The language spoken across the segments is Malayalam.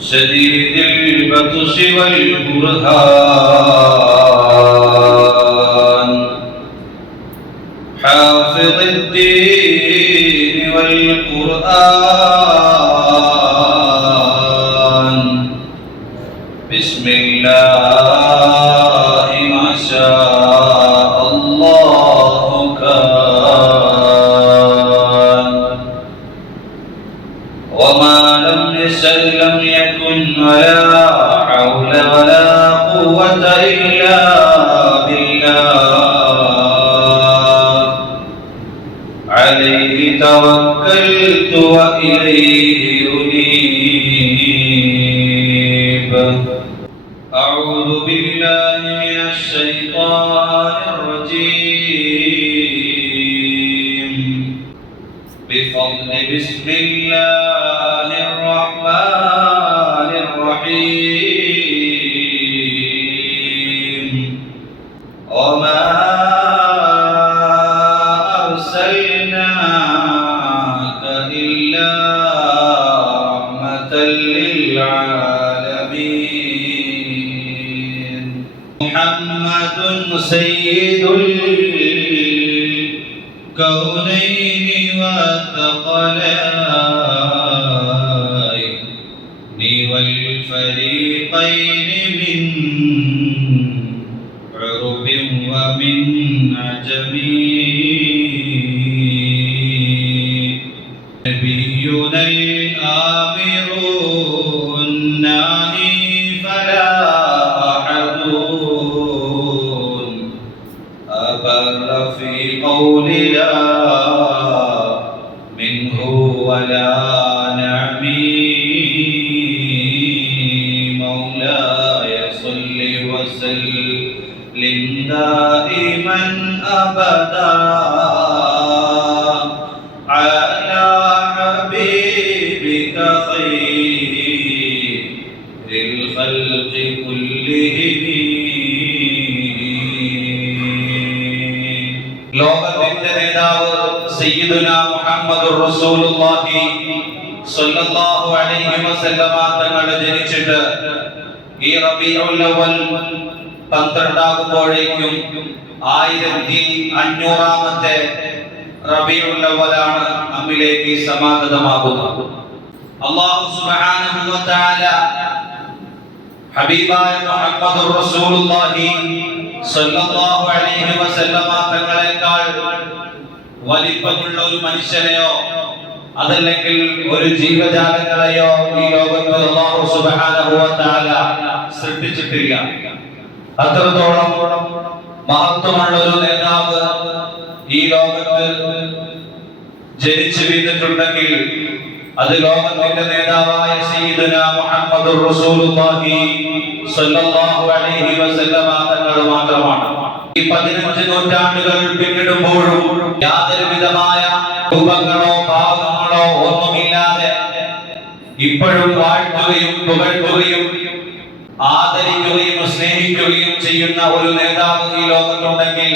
شديد البطش والبرهان. حافظ الدين والقرآن. بسم الله ما شاء أعوذ بالله من الشيطان الرجيم بفضل بسم الله الرحمن الرحيم وما سيد الكونين والثقلين والفريقين من عرب ومن عجم في قول لا منه ولا نعمي. مولاي صل وسلم دائما أبدا. സയ്യിദുന മുഹമ്മദുർ റസൂലുള്ളാഹി സ്വല്ലല്ലാഹു അലൈഹി വസല്ലമ തങ്ങൾ ജനിച്ചിട്ട് ഈ റബീഉൽ അവൽ പന്ത്രണ്ടാകുമ്പോഴേക്കും ആയിരത്തി അഞ്ഞൂറാമത്തെ റബീഉൽ അവലാണ് നമ്മിലേക്ക് സമാഗതമാകുന്നത്. അല്ലാഹു സുബ്ഹാനഹു വ തആല ഹബീബായ മുഹമ്മദുർ റസൂലുള്ളാഹി സ്വല്ലല്ലാഹു അലൈഹി വസല്ലമ തങ്ങളെക്കാൾ വലിപ്പമുള്ള ഒരു മനുഷ്യനെയോ അതല്ലെങ്കിൽ ഒരു ജീവജാലങ്ങളെയോ ഈ ലോകത്ത് സുബ്ഹാനഹു വ തആല സൃഷ്ടിച്ചിട്ടില്ല. അത്രത്തോളം മഹത്വമുള്ള ഒരു നേതാവ് ഈ ലോകത്ത് ജനിച്ചു വീണിട്ടുണ്ടെങ്കിൽ അത് ലോകത്തിന്റെ നേതാവായ സയ്യിദുന മുഹമ്മദുർ റസൂലുള്ളാഹി അലൈഹി വസല്ലമ തങ്ങൾ മാത്രമാണ്. ഈ പതിനഞ്ച് നൂറ്റാണ്ടുകൾ പിന്നിടുമ്പോഴും യാതൊരു വിധമായ രൂപങ്ങളോ ഭാവങ്ങളോ ഒന്നുമില്ലാതെ ഇപ്പോഴും വാഴ്ത്തുകയും പുകഴ്ത്തുകയും ആദരിക്കുകയും സ്നേഹിക്കുകയും ചെയ്യുന്ന ഒരു നേതാവ് ഈ ലോകത്തുണ്ടെങ്കിൽ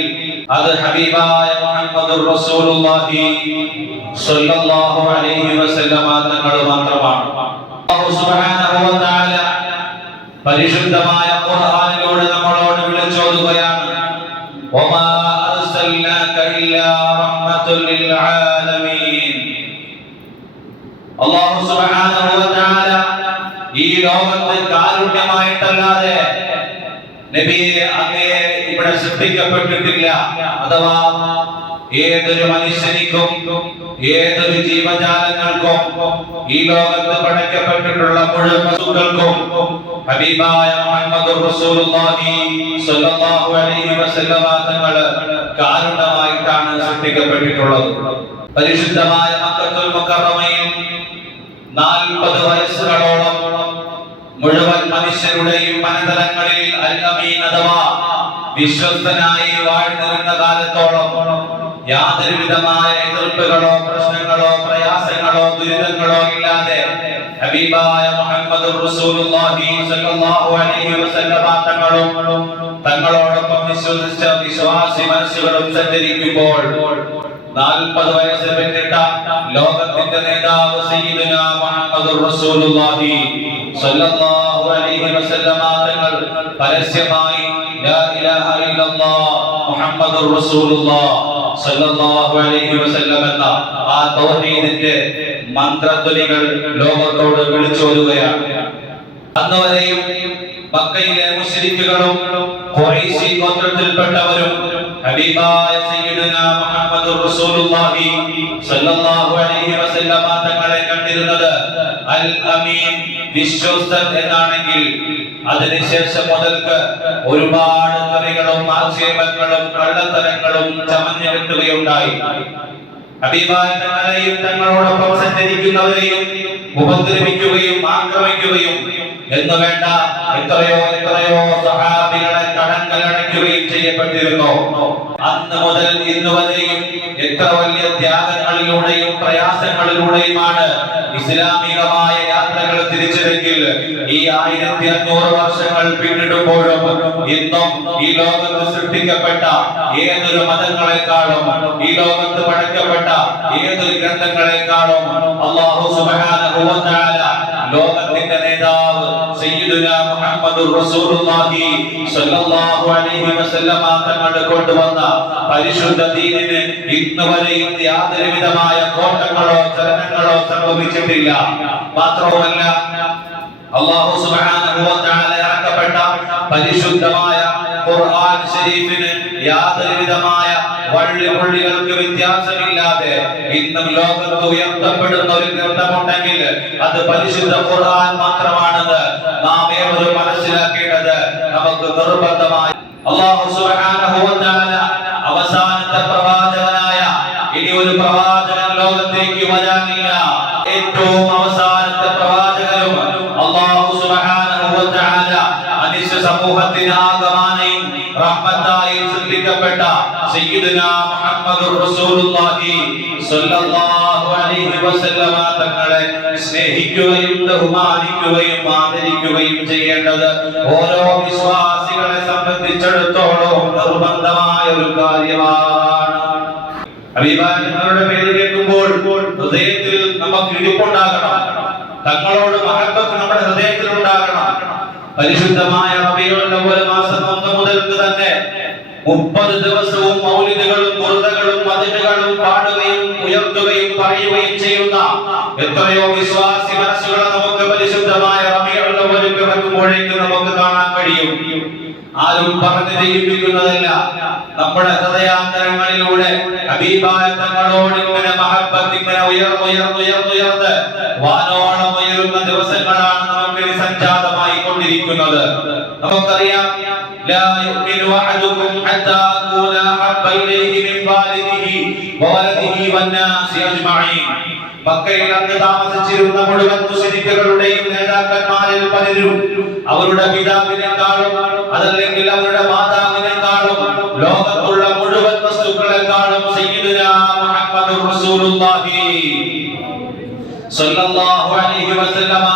അത് ഹബീബായ മുഹമ്മദ് റസൂലുള്ളാഹി സ്വല്ലല്ലാഹു അലൈഹി വസല്ലമ തങ്ങൾ മാത്രമാണ്. അല്ലാഹു സുബ്ഹാനഹു വ തആല പരിശുദ്ധമായ ഖുർആനിലൂടെ നമ്മളോട് വിളിച്ചോതുകയാണ്. വമാ أرسلناك إلا റഹ്മത്തുൽ للعالمين. വ തആല ഈ ലോകത്ത് കാരുണ്യമായിട്ടല്ലാതെ നബിയെ അങ്ങേ ഇവിടെ സൃഷ്ടിക്കപ്പെട്ടിട്ടില്ല. അഥവാ ഏതൊരു മനുഷ്യനിക്കും ഏതൊരു ജീവജാലങ്ങൾക്കും ഈ ലോകത്ത് പടയ്ക്കപ്പെട്ടിട്ടുള്ള മുഴുവൻ വസ്തുക്കൾക്കും ഹബീബായ മുഹമ്മദ് റസൂലുള്ളാഹി സ്വല്ലല്ലാഹു അലൈഹി വസല്ലമ തങ്ങൾ കാരണമായിട്ടാണ് സൃഷ്ടിക്കപ്പെട്ടിട്ടുള്ളത്. പരിശുദ്ധമായ മക്കത്തുൽ മുക്കറമയിൽ നാൽപ്പത് വയസ്സുകളോളം മുഴുവൻ മനുഷ്യരുടെയും മനതലങ്ങളിൽ അൽ അമീൻ അഥവാ വിശ്വസ്തനായി വാഴ്ന്നിരുന്ന കാലത്തോളം യാതൊരു വിധമായ എതിർപ്പുകളോ പ്രശ്നങ്ങളോ പ്രയാസങ്ങളോ ദുരിതങ്ങളോ ഇല്ലാതെ ഹബീബായ മുഹമ്മദ് റസൂലുള്ളാഹി സ്വല്ലല്ലാഹു അലൈഹി തങ്ങളും തങ്ങളോടൊപ്പം വിശ്വസിച്ച വിശ്വാസി മനസ്സുകളും സഞ്ചരിക്കുമ്പോൾ നാൽപ്പത് വയസ്സ് പിന്നിട്ട ലോകത്തിന്റെ നേതാവ് സയ്യിദുന മുഹമ്മദ് റസൂലുള്ളാഹി സ്വല്ലല്ലാഹു അലൈഹി വസല്ലമ തങ്ങൾ പരസ്യമായി ലാ ഇലാഹ ഇല്ലല്ലാഹ് മുഹമ്മദുർ റസൂലുള്ളാഹ് സ്വല്ലല്ലാഹു അലൈഹി വസല്ലം എന്ന ആ തൗഹീദിന്റെ മന്ത്രധ്വനികൾ ലോകത്തോട് വിളിച്ചു വരികയാണ്. അന്ന് വരെയും മക്കയിലെ മുസ്ലിക്കുകളും ഖുറൈശി ഗോത്രത്തിൽപ്പെട്ടവരും ഹബീബായ സയ്യിദുന മുഹമ്മദുർ റസൂലുള്ളാഹി സ്വല്ലല്ലാഹു അലൈഹി വസല്ലമ തങ്ങളെ കണ്ടിരുന്നത് അൽ അമീൻ വിശ്വസ്തൻ എന്നാണെങ്കിൽ അതിനുശേഷം മുതൽക്ക് ഒരുപാട് കറികളും ആക്ഷേപങ്ങളും കള്ളത്തരങ്ങളും ചമഞ്ഞു കിട്ടുകയുണ്ടായി. അഭിമാനങ്ങളെയും തങ്ങളോടൊപ്പം സഞ്ചരിക്കുന്നവരെയും ഉപദ്രവിക്കുകയും ആക്രമിക്കുകയും എന്ന് വേണ്ട എത്രയോ എത്രയോ സഹാബികളെ തടങ്കലടയ്ക്കുകയും ചെയ്യപ്പെട്ടിരുന്നു. അന്ന് മുതൽ ഇന്ന് വരെയും എത്ര വലിയ ത്യാഗങ്ങളിലൂടെയും പ്രയാസങ്ങളിലൂടെയുമാണ് ഇസ്ലാമികമായ യാത്രകൾ തിരിച്ചതെങ്കിൽ ഈ ആയിരത്തി അഞ്ഞൂറ് വർഷങ്ങൾ പിന്നിടുമ്പോഴും ഇന്നും ഈ ലോകത്ത് സൃഷ്ടിക്കപ്പെട്ട ഏതൊരു മതങ്ങളെക്കാളും ഈ ലോകത്ത് പഠിക്കപ്പെട്ട ഏതൊരു ഗ്രന്ഥങ്ങളെക്കാളും അള്ളാഹു സുബ്ഹാനഹു റസൂലുള്ളാഹി സ്വല്ലല്ലാഹു അലൈഹി വസല്ലമ തങ്ങൾ കൊണ്ടുവന്ന പരിശുദ്ധ ദീനിന് ഇന്ന് വരെയും യാതൊരു വിധമായ കോട്ടങ്ങളോ ചലനങ്ങളോ സംഭവിച്ചിട്ടില്ല. മാത്രവുമല്ല അല്ലാഹു സുബ്ഹാനഹു വ തആല ഇറക്കപ്പെട്ട പരിശുദ്ധമായ ഖുർആൻ ഷരീഫിന് യാതൊരു വിധമായ വള്ളി പുള്ളികൾക്ക് വ്യത്യാസമില്ലാതെ ഇന്നും ലോകത്ത് ഉയർത്തപ്പെടുന്ന ഒരു ഗ്രന്ഥമുണ്ടെങ്കിൽ അത് പരിശുദ്ധ ഖുർആൻ മാത്രമാണെന്ന് നാം ഏവരും മനസ്സിലാക്കേണ്ടത് നമുക്ക് നിർബന്ധമായി. അല്ലാഹു സുബ്ഹാനഹു വ തആല അവസാനത്തെ പ്രവാചകനായ ഇനി ഒരു പ്രവാചകൻ ലോകത്തേക്ക് വരാനില്ല. ഏറ്റവും തങ്ങളെ സ്നേഹിക്കുകയും ബഹുമാനിക്കുകയും ആദരിക്കുകയും ചെയ്യേണ്ടത് ഓരോ വിശ്വാസികളെ സംബന്ധിച്ചിടത്തോളം നിർബന്ധമായ ഒരു കാര്യമാണ്. അഭിമാനങ്ങളുടെ പേര് കേൾക്കുമ്പോൾ ഹൃദയത്തിൽ നമുക്ക് ഇടിപ്പുണ്ടാകണം. തങ്ങളോട് മഹത്വം നമ്മുടെ ഹൃദയത്തിൽ ഉണ്ടാകണം. പരിശുദ്ധമായ റബീഉൽ ഒരു മാസം ഒന്ന് മുതൽക്ക് തന്നെ മുപ്പത് ദിവസവും എത്രയോ വിശ്വാസി മനസ്സുകളെ നമുക്ക് പരിശുദ്ധമായ റബീഉൽ അവ്വൽ പിറക്കുമ്പോഴേക്ക് നമുക്ക് കാണാൻ കഴിയും ആരും പറഞ്ഞു ചെയ്യിപ്പിക്കുന്നതല്ല നമ്മുടെ ഹൃദയാന്തരങ്ങളിലൂടെ ഹബീബായ തങ്ങളോട് ഇങ്ങനെ മഹബത്ത് ഇങ്ങനെ ഉയർന്നുയർന്നുയർന്നുയർന്ന് വാനോളം ഉയരുന്ന ദിവസങ്ങളാണ് നമുക്ക് ഇനി സംജാതമായി കൊണ്ടിരിക്കുന്നത് നമുക്കറിയാം لا يؤمن أحدكم حتى أكون أحب إليه من والده وولده والناس أجمعين മക്കയിൽ അന്ന് താമസിച്ചിരുന്ന മുഴുവൻ മുസ്ലിക്കുകളുടെയും നേതാക്കന്മാരിൽ പലരും അവരുടെ പിതാവിനെക്കാളും അതല്ലെങ്കിൽ അവരുടെ മാതാവിനെക്കാളും ലോകത്തുള്ള മുഴുവൻ വസ്തുക്കളെക്കാളും സയ്യിദുനാ മുഹമ്മദ് റസൂലുള്ളാഹി. സ്വല്ലല്ലാഹു അലൈഹി വസല്ലമ